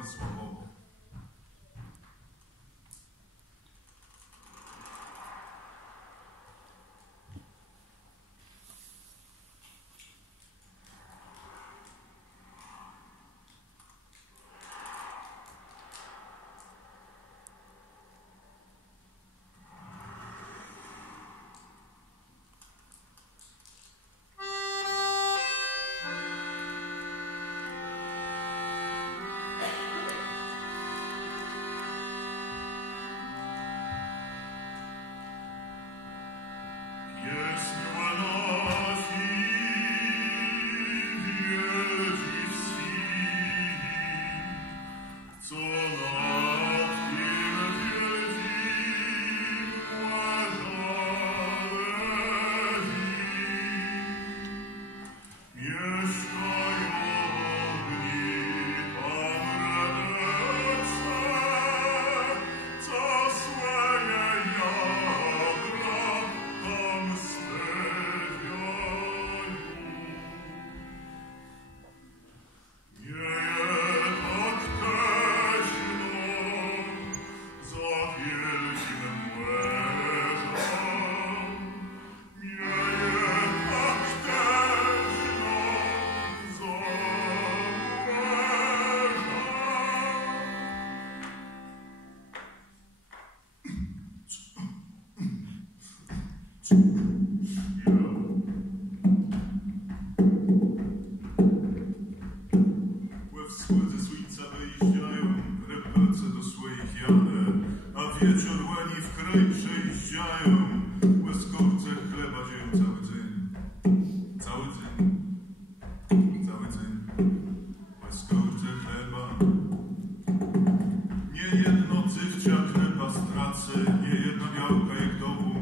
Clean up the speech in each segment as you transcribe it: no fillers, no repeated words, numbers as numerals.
Władysławowo. We wschód słońca wyjeżdżają repelce do swoich jader, a wieczór łani w kraj przejeżdżają. Łezkowce chleba dzieją cały dzień. Cały dzień. Cały dzień. Łezkowce chleba. Nie jedno cywcia chleba stracę, nie jedna białka jak domu.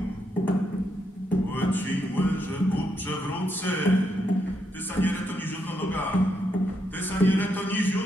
Ci łyże przewrócę. Ty saniere to ni źródło noga. Ty saniere to ni źródło